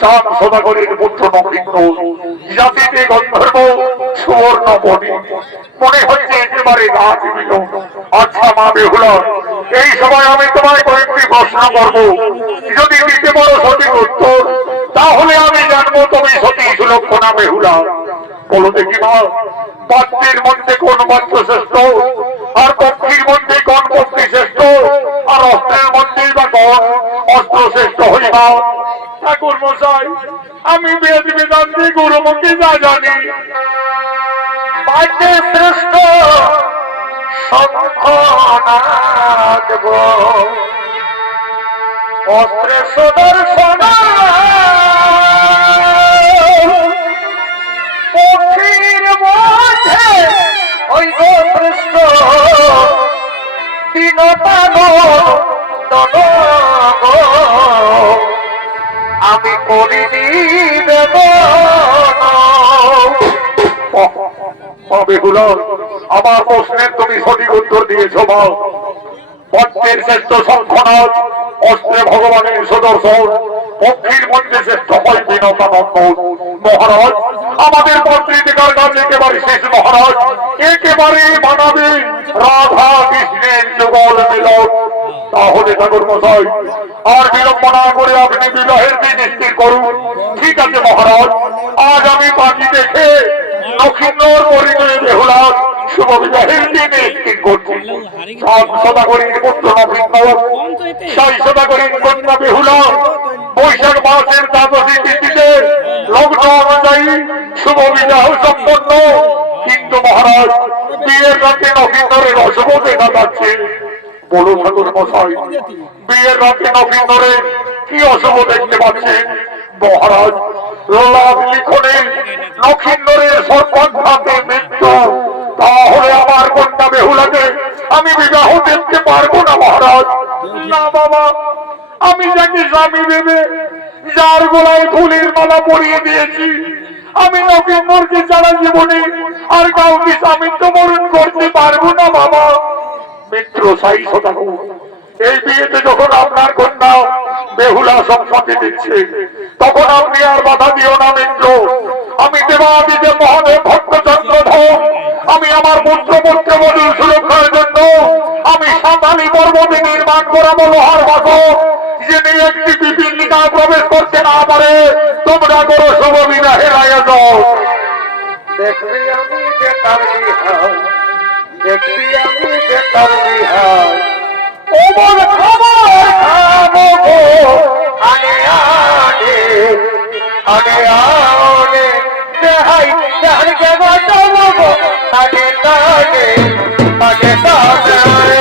চাঁদ সদাগরের পুত্র নবীন্দ্র, জাতিতে গন্ধর্ব, সুবর্ণ বনি। মনে হচ্ছে একেবারে গাছ মিল। আচ্ছা মা বেহুলা, এই সময় আমি তোমায় কয়েকটি প্রশ্ন করব, যদি দিতে পারো সঠিক উত্তর তাহলে আমি জানবো তুমি সতী সুলক্ষণা বেহুলা। বলো দেখি মা, বাদ্যের মধ্যে কোন বাদ্য শ্রেষ্ঠ, আর পক্ষীর মধ্যে কোন পক্ষী শ্রেষ্ঠ, আর অস্ত্রের মধ্যেই বা কোন অস্ত্র শ্রেষ্ঠ হইবা? ঠাকুর মশাই, আমি বেদ বেদান্তে গুরুমুখী যা জানি, বাদ্যে শ্রেষ্ঠ শঙ্খ নাদব, অস্ত্রে সুদর্শন, পক্ষীর মধ্যে ওই গো শ্রেষ্ঠ বিনতান আমি করিনি বেদনা। বেহুলা, আমার প্রশ্নের তুমি সঠিক উত্তর দিয়েছ মা। পদ্মের শ্রেষ্ঠ শঙ্খনাদ, অস্ত্রে ভগবানের সুদর্শন, পক্ষীর মধ্যে শ্রেষ্ঠ হয় বিনতানন্দন। মহারাজ, আমাদের পত্রিকার কাজ একেবারে শেষ মহারাজ, একেবারে বানাবে রাধা কৃষ্ণের যুগল মিলন। তাহলে ঠাকুর মশাই, আর বিলম্ব না করে আপনি বিবাহের দিন স্থির করুন। ঠিক আছে মহারাজ, আজ আমি পাখি দেখে লক্ষিন্দর পরিচয় বেহুলা শুভ বিবাহের দিন স্থির করছি। সদাগরীর পুত্র নবীন্দর, সাই সদাগরীর কন্যা বেহুলা, বৈশাখ মাসের দ্বাদশী তিথিতে লগ্ন অনুযায়ী শুভ বিবাহ সম্পন্ন। কিন্তু মহারাজ, বিয়ের রাতে নবীন্দরের অশুভ দেখা যাচ্ছে। বলো ঠাকুর মশাই, বিয়ের রাতে নবীন্দরের কি অশুভ দেখতে পাচ্ছেন? মহারাজ, লাভ লিখনে লক্ষিন্দরের সর্বঘাতে মৃত্যু। তাহলে আমার কন্যা বেহুলাকে আমি বিবাহ দেখতে পারবো না মহারাজ। না বাবা, আমি যাকে স্বামী ভেবে যার গলায় ফুলের মালা পরিয়ে দিয়েছি, আমি নবীন্দরকে সারা জীবনে আর কাউকে স্বামীত্ব বরণ করতে পারবো না বাবা। মিত্র সাই সদাগর, এই বিয়েতে যখন আপনার কন্যা বেহুলা সম্মতি দিচ্ছে, তখন আপনি আর বাধা দিও না মিত্র। আমি দেবাদিদেব মহাদেব ভক্তচন্দ্রধর, আমি আমার পুত্র পুত্রবধূর সুরক্ষার জন্য আমি সাঁতালি পর্বতে নির্মাণ করাবো লোহার বাসক, যিনি একটি পিপীলিকা প্রবেশ করতে না পারে। তোমরা করো শুভ বিবাহের আয়োজন। দেখবি আমি বেতার বিহার, দেখবি আমি বেতার বিহার, ওমর খবর খাবো গো আনে আনে আনে আনে, দেহাই দেহাই দেবা দেবো গো আনে আনে আনে আনে।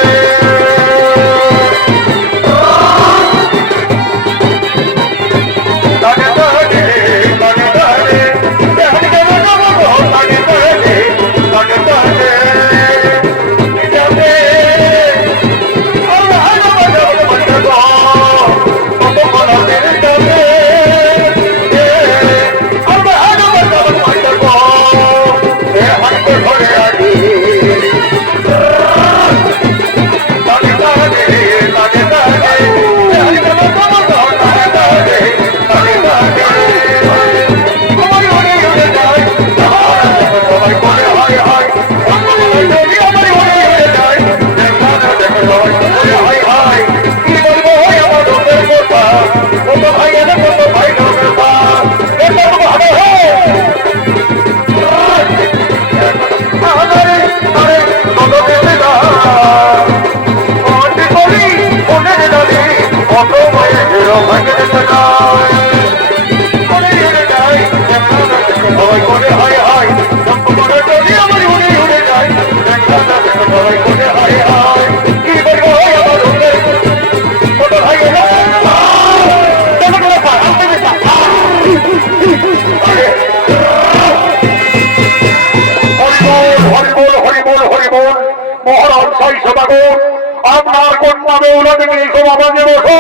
আপনার কন্যা বেহুলাকে নিয়ে সমাজে বসো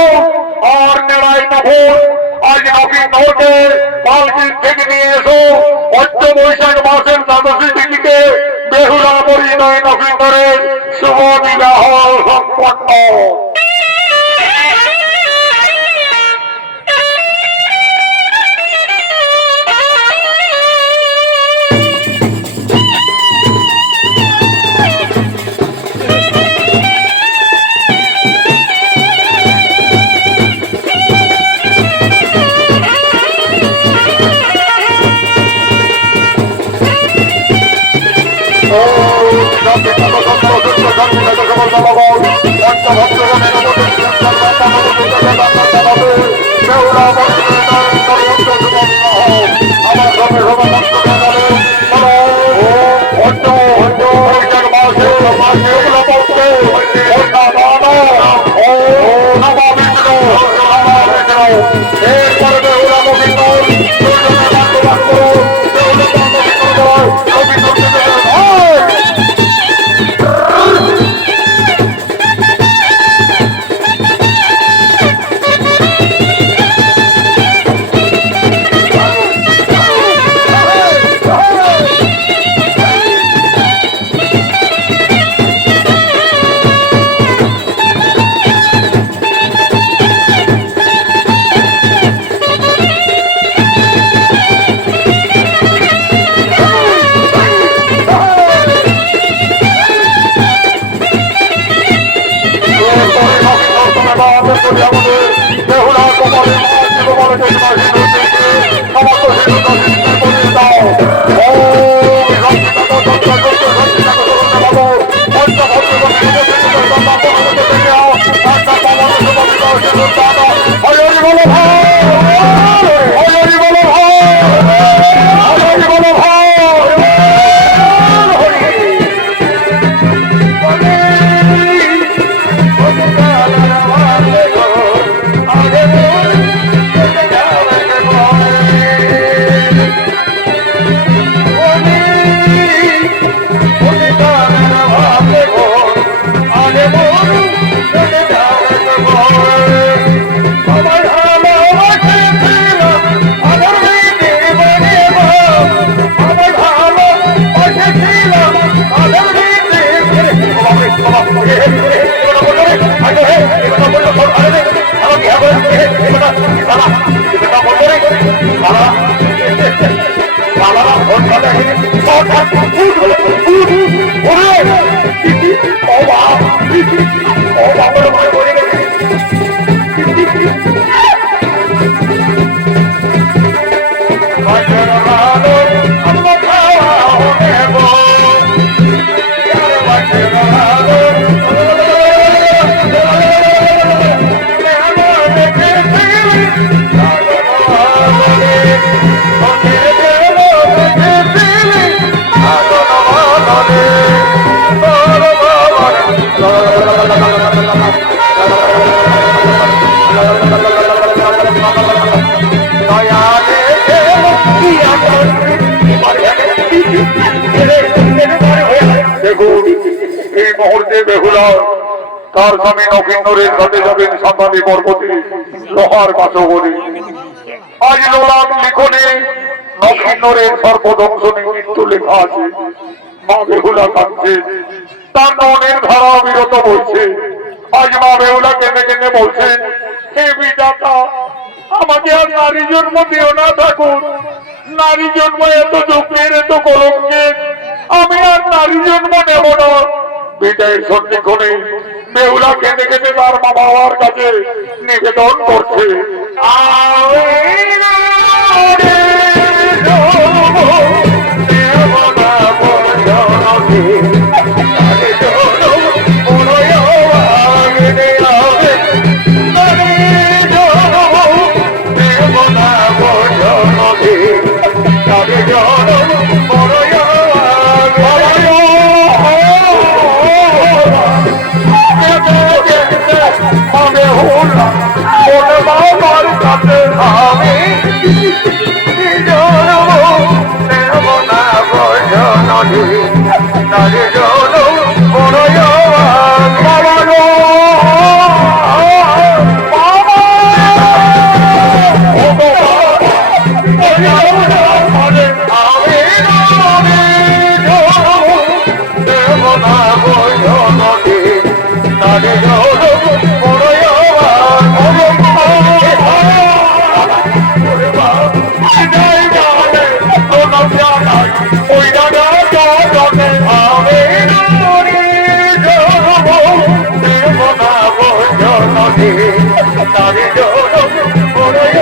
আর নেড়াই না ভোট। আজ নবীন নৌকে পালকির থেকে নিয়ে এসো পঞ্চ বৈশাখ মাসের দ্বাদশী তিথিতে বেহুলা পরিণয় নবীনগরের শুভ বিবাহ সম্পন্ন। তার স্বামী নবীনরের সাথে যাবেন সাংবাদিক পর্বতী লোহার কাছগড়ি। আজ লোলাম লিখনে নবীনরের সর্বধ্বংস মৃত্যু লেখা আছে। মা বেহুলা কাঁদছে, তার ননের ধারা বিরত বলছে। আজ মা বেহুলা কেঁদে কেঁদে বলছেন, হে বিধাতা, আমাকে আর নারী জন্ম দিও না ঠাকুর। নারী জন্ম এত দুঃখের, এত কলঙ্কের, আমি আর নারী জন্ম নেব না। বিদায়ের সন্ধিক্ষণে বেহুলা কেঁদে কেঁদে তার মা বাবার কাছে নিবেদন করছে, আমি ওই রাজা জগতে আমি নুরি যাব দেব না বজনদে তারি জনম পড়য়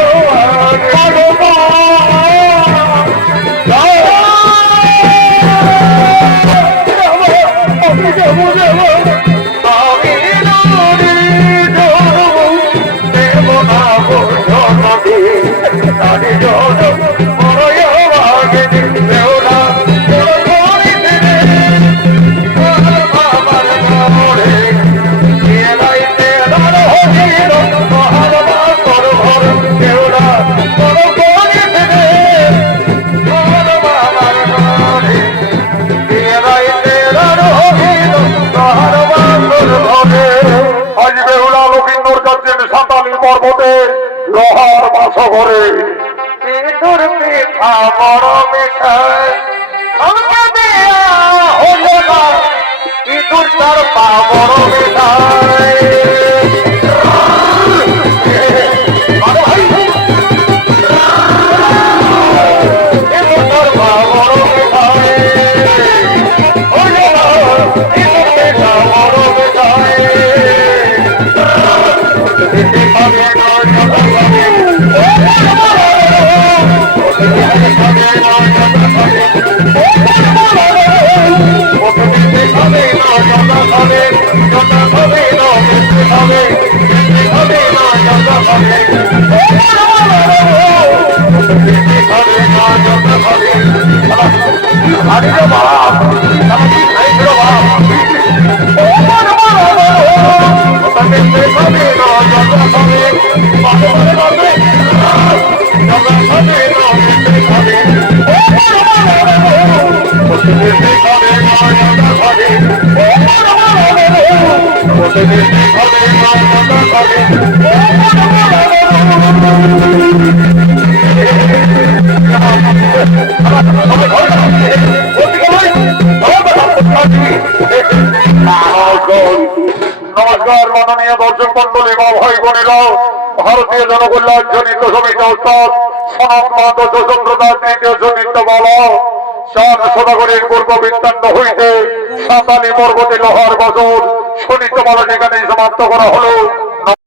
আগে আজ বেহুলা লক্ষিন্দর যাচ্ছেন সাঁতালি পর্বতে লোহার বাসা ঘরে। ইঁদুর পিঠা বড় মিঠা আমাকে দেয়া হলো না ইঁদুর তার পা বড় মিঠাই ইঁদুর তার পা বড় মিঠাই হলো না ইঁদুর পিঠা বড় মিঠাই নমস্কার মাননীয় দর্শক মন্ডলী বা ভাই বোনেরা, ভারতীয় জনকল্যাণ জনিত সমিতি উস্তাদ সনাত মাধব সম্প্রদায় তৃতীয় জনিত বলা চার সদাগরের পূর্ব বৃত্তান্ত হইতে সাঁতালি পর্বতে লোহার বছর শনিত বলা যেখানে সমাপ্ত করা হলো।